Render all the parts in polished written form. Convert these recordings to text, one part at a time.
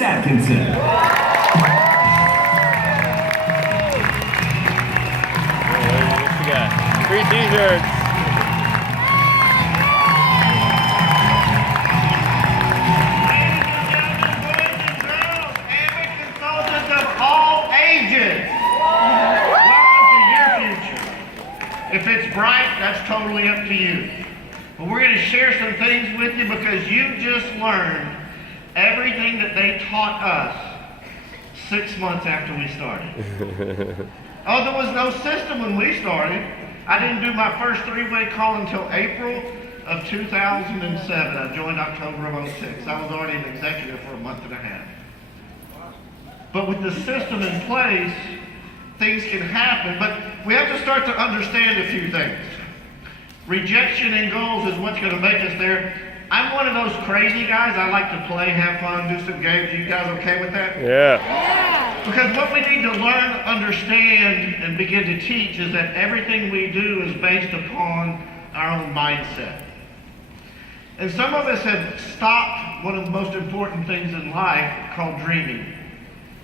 Chris Atkinson. What you got? Free t-shirts. If it's bright, that's totally up to you. But we're going to share some things with you because you just learned everything that they taught us 6 months after we started. Oh, there was no system when we started. I didn't do my first three-way call until April of 2007. I joined October of 06. I was already an executive for a month and a half. But with the system in place, things can happen, but we have to start to understand a few things. Rejection in goals is what's going to make us there. I'm one of those crazy guys. I like to play, have fun, do some games. You guys okay with that? Yeah. Because what we need to learn, understand, and begin to teach is that everything we do is based upon our own mindset. And some of us have stopped one of the most important things in life called dreaming.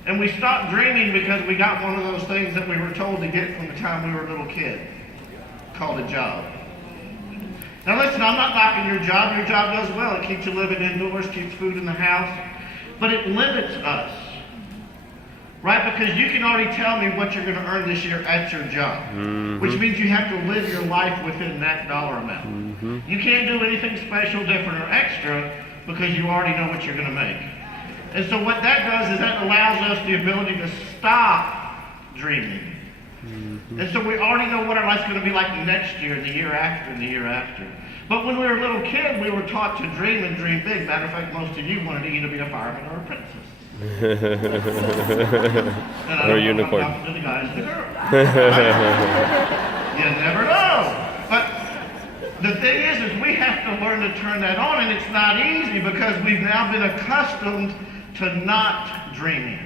And we stopped dreaming because we got one of those things that we were told to get from the time we were a little kid, called a job. Now listen, I'm not knocking your job. Your job does well. It keeps you living indoors, keeps food in the house. But it limits us, right? Because you can already tell me what you're going to earn this year at your job, which means you have to live your life within that dollar amount. You can't do anything special, different, or extra because you already know what you're going to make. And so what that does is that allows us the ability to stop dreaming. And so we already know what our life's going to be like next year, the year after, and the year after. But when we were a little kid, we were taught to dream and dream big. Matter of fact, most of you wanted to either be a fireman or a princess. Or a unicorn. I'm talking to the guys and the girls. You never know. But the thing is we have to learn to turn that on, and it's not easy because we've now been accustomed to not dreaming.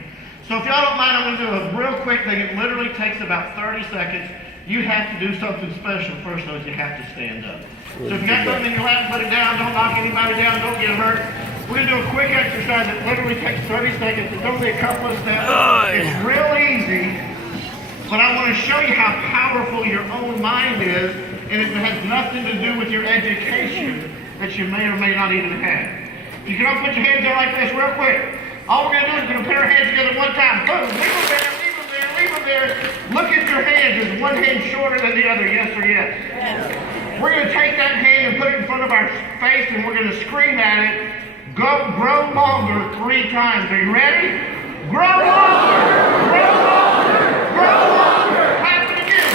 So if y'all don't mind, I'm going to do a real quick thing. It literally takes about 30 seconds. You have to do something special first, though, is you have to stand up. So if you got something in your lap, put it down. Don't knock anybody down. Don't get hurt. We're going to do a quick exercise that literally takes 30 seconds. It's only a couple of steps. It's real easy. But I want to show you how powerful your own mind is, and it has nothing to do with your education that you may or may not even have. You can all put your hands there like this real quick. All we're going to do is we're going to put our hands together one time. Boom, leave them there, leave them there, leave them there. Look at your hands. Is one hand shorter than the other, yes or yes? Yes. We're going to take that hand and put it in front of our face, and we're going to scream at it, grow longer 3 times. Are you ready? Grow longer, grow longer, grow longer. Clap it again.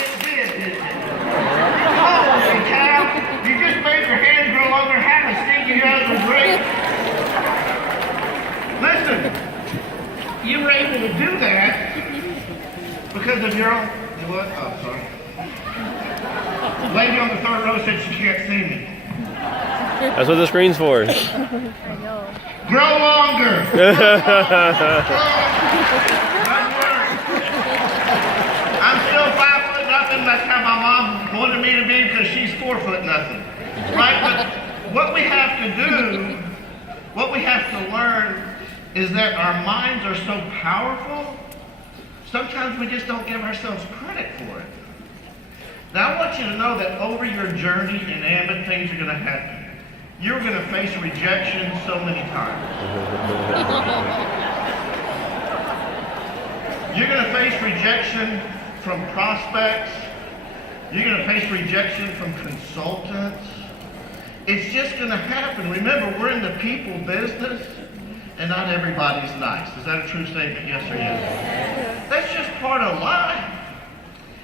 It did, didn't it? Holy cow. You just made your hands grow longer. Have a seat. You guys are great. Listen, you were able to do that because of your own, what? Oh, sorry. Lady on the 3rd row said she can't see me. That's what the screen's for. Grow longer. I'm still 5 foot nothing. That's how my mom wanted me to be because she's 4 foot nothing. Right? But what we have to do, what we have to learn is that our minds are so powerful, sometimes we just don't give ourselves credit for it. Now I want you to know that over your journey in Ambit, things are going to happen. You're going to face rejection so many times. You're going to face rejection from prospects. You're going to face rejection from consultants. It's just going to happen. Remember, we're in the people business. And not everybody's nice. Is that a true statement, yes or yes? That's just part of life.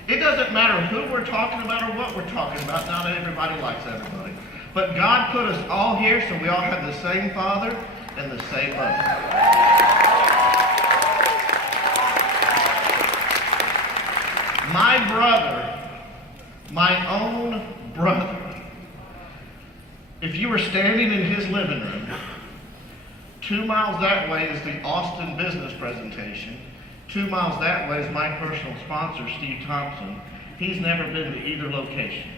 It doesn't matter who we're talking about or what we're talking about. Not everybody likes everybody. But God put us all here so we all have the same Father and the same mother. My brother, my own brother, if you were standing in his living room, 2 miles that way is the Austin business presentation. 2 miles that way is my personal sponsor, Steve Thompson. He's never been to either location.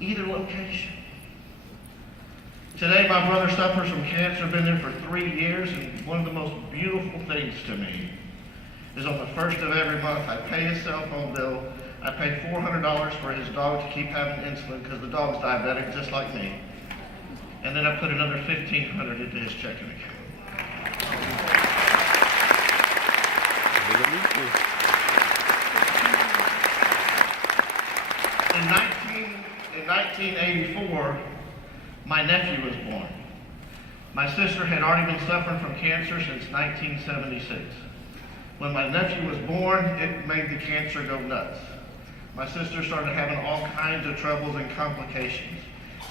Either location. Today, my brother suffers from cancer, been there for 3 years, and one of the most beautiful things to me is on the first of every month, I pay his cell phone bill. I pay $400 for his dog to keep having insulin because the dog's diabetic just like me. And then I put another $1,500 into his checking account. In 1984, my nephew was born. My sister had already been suffering from cancer since 1976. When my nephew was born, it made the cancer go nuts. My sister started having all kinds of troubles and complications.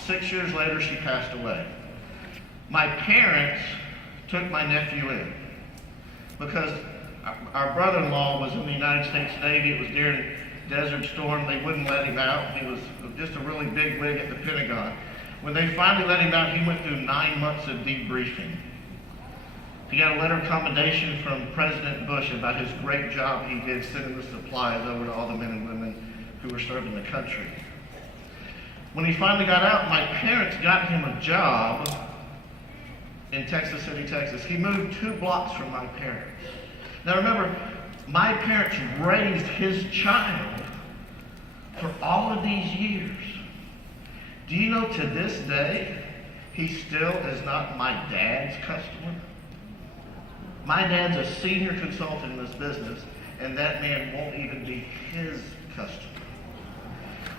6 years later, she passed away. My parents took my nephew in because our brother-in-law was in the United States Navy. It was during Desert Storm. They wouldn't let him out. He was just a really big wig at the Pentagon. When they finally let him out, he went through 9 months of debriefing. He got a letter of commendation from President Bush about his great job he did sending the supplies over to all the men and women who were serving the country. When he finally got out, my parents got him a job in Texas City, Texas. He moved 2 blocks from my parents. Now remember, my parents raised his child for all of these years. Do you know to this day, he still is not my dad's customer? My dad's a senior consultant in this business, and that man won't even be his customer.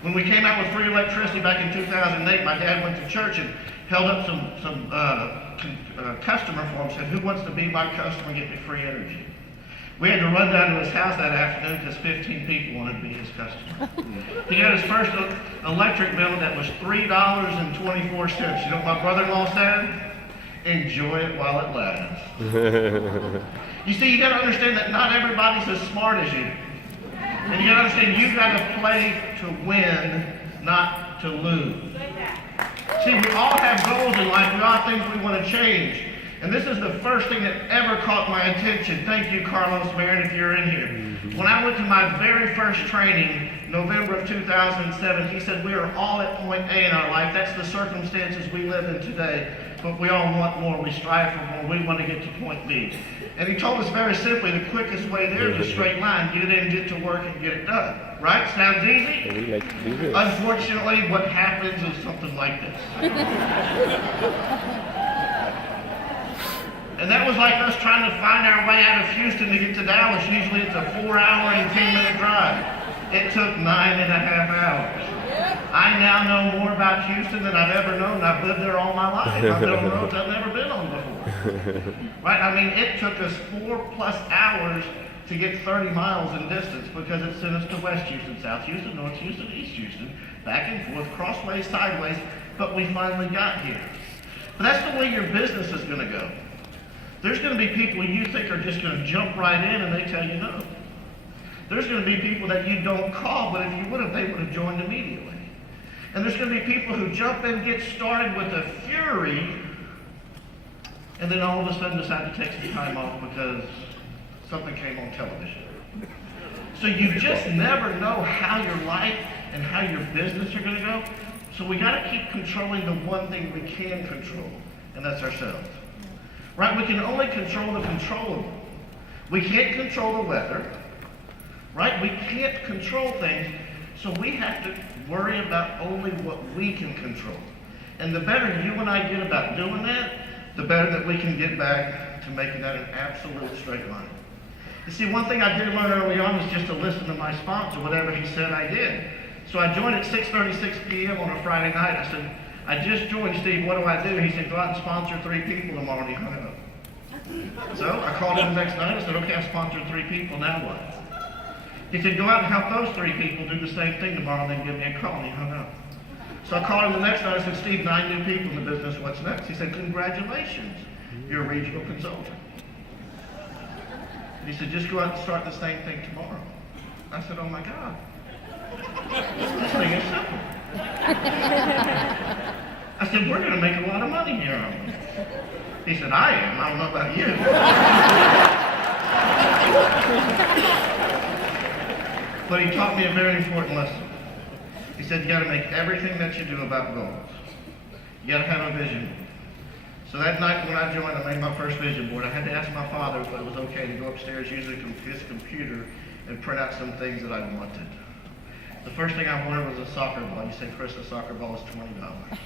When we came out with free electricity back in 2008, my dad went to church and held up some customer forms, said, "Who wants to be my customer and get me free energy?" We had to run down to his house that afternoon because 15 people wanted to be his customer. He got his first electric bill that was $3.24. You know what my brother-in-law said? Enjoy it while it lasts. You see, you got to understand that not everybody's as smart as you. And you got to understand you got to play to win, not to lose. See, we all have goals in life. We all have things we want to change. And this is the first thing that ever caught my attention. Thank you, Carlos Marin, if you're in here. When I went to my very first training, November of 2007, he said, we are all at point A in our life. That's the circumstances we live in today. But we all want more. We strive for more. We want to get to point B. And he told us very simply, the quickest way there is a straight line. Get it in, get to work, and get it done. Right? Sounds easy? We like to do this. Unfortunately, what happens is something like this. And that was like us trying to find our way out of Houston to get to Dallas. Usually it's a 4-hour and 10-minute drive. It took 9.5 hours. I now know more about Houston than I've ever known. I've lived there all my life. I've been on roads I've never been on before. Right? I mean, it took us 4+ hours to get 30 miles in distance because it sent us to West Houston, South Houston, North Houston, East Houston, back and forth, crossways, sideways, but we finally got here. But that's the way your business is going to go. There's going to be people you think are just going to jump right in and they tell you no. There's going to be people that you don't call, but if you would have, they would have joined immediately. And there's going to be people who jump in, get started with a fury, and then all of a sudden decide to take some time off because something came on television. So you just never know how your life and how your business are going to go. So we got to keep controlling the one thing we can control, and that's ourselves. Right? We can only control the controllable. We can't control the weather. Right? We can't control things, so we have to worry about only what we can control. And the better you and I get about doing that, the better that we can get back to making that an absolute straight line. You see, one thing I did learn early on was just to listen to my sponsor, whatever he said I did. So I joined at 6:36 p.m. on a Friday night. I said, I just joined, Steve, what do I do? He said, go out and sponsor 3 people tomorrow, and he hung up. So I called him the next night. I said, okay, I sponsored 3 people, now what? He said, go out and help those 3 people do the same thing tomorrow, and then give me a call, and he hung up. So I called him the next night. I said, Steve, 9 new people in the business, what's next? He said, congratulations, you're a regional consultant. And he said, just go out and start the same thing tomorrow. I said, oh my God. This thing is simple. I said, we're going to make a lot of money here, aren't we? He said, I am. I don't know about you. But he taught me a very important lesson. He said, you got to make everything that you do about goals. You got to have a vision. So that night when I joined, I made my first vision board. I had to ask my father if it was okay to go upstairs, use his computer, and print out some things that I wanted. The first thing I wanted was a soccer ball. You say, Chris, a soccer ball is $20.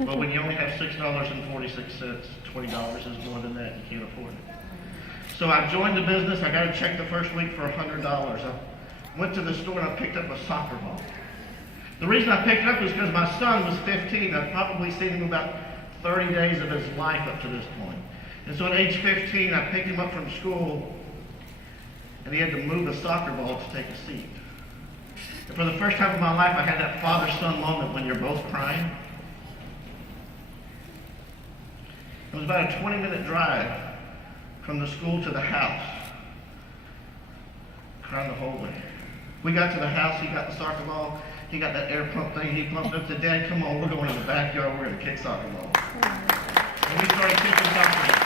Well, when you only have $6.46, $20 is more than that. You can't afford it. So I joined the business. I got a check the first week for $100. I went to the store and I picked up a soccer ball. The reason I picked it up was because my son was 15. I'd probably seen him about 30 days of his life up to this point. And so at age 15, I picked him up from school, and he had to move a soccer ball to take a seat. And for the first time in my life, I had that father-son moment when you're both crying. It was about a 20-minute drive from the school to the house. Crying the whole way. We got to the house, he got the soccer ball, he got that air pump thing, he pumped up to Dad, come on, we're going in the backyard, we're going to kick soccer balls. And we started kicking soccer balls.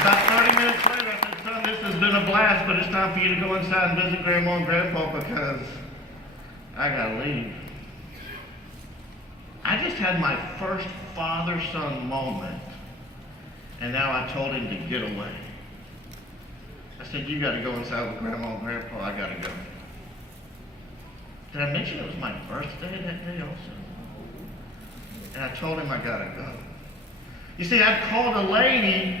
About 30 minutes later, I said, son, this has been a blast, but it's time for you to go inside and visit Grandma and Grandpa because I got to leave. I just had my first father-son moment, and now I told him to get away. I said, you got to go inside with Grandma and Grandpa, I got to go. Did I mention it was my birthday that day also? And I told him I got to go. You see, I'd called a lady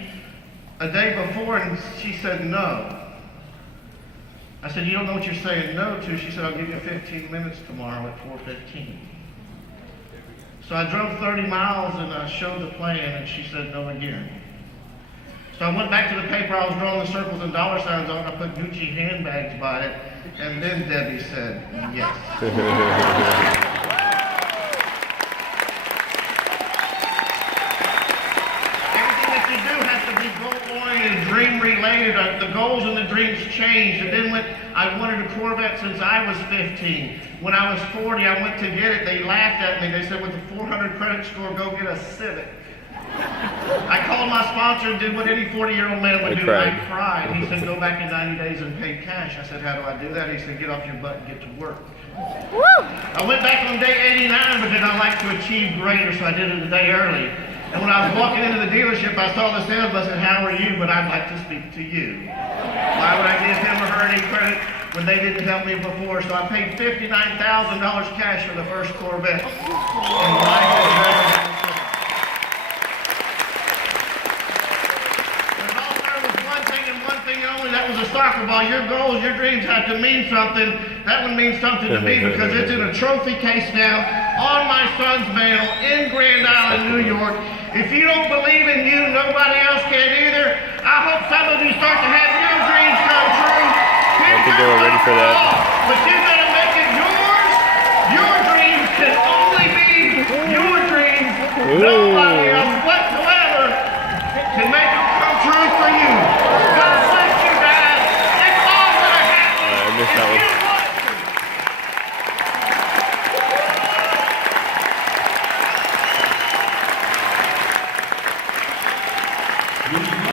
a day before and she said no. I said, you don't know what you're saying no to? She said, I'll give you 15 minutes tomorrow at 4:15. So I drove 30 miles and I showed the plan and she said no again. So I went back to the paper I was drawing the circles and dollar signs on. I put Gucci handbags by it, and then Debbie said yes. Everything that you do has to be goal-oriented and dream-related. The goals and the dreams changed. And then when I wanted a Corvette since I was 15. When I was 40, I went to get it. They laughed at me. They said, with a 400 credit score, go get a Civic. I called my sponsor and did what any 40-year-old man would do. I cried. He said, go back in 90 days and pay cash. I said, how do I do that? He said, get off your butt and get to work. I went back on day 89, but then I like to achieve greater, so I did it a day early. And when I was walking into the dealership, I saw the salesman. I said, how are you? But I'd like to speak to you. Why would I give him or her any credit when they didn't help me before? So I paid $59,000 cash for the first Corvette. And life has never been the same. One thing only, that was a soccer ball. Your goals, your dreams have to mean something. That one means something to me because it's in a trophy case now on my son's mantle in Grand Island, New York. If you don't believe in you, nobody else can either. I hope some of you start to have your dreams come true. I don't think they were ready for that. But you gotta make it yours. Your dreams can only be your dreams. Nobody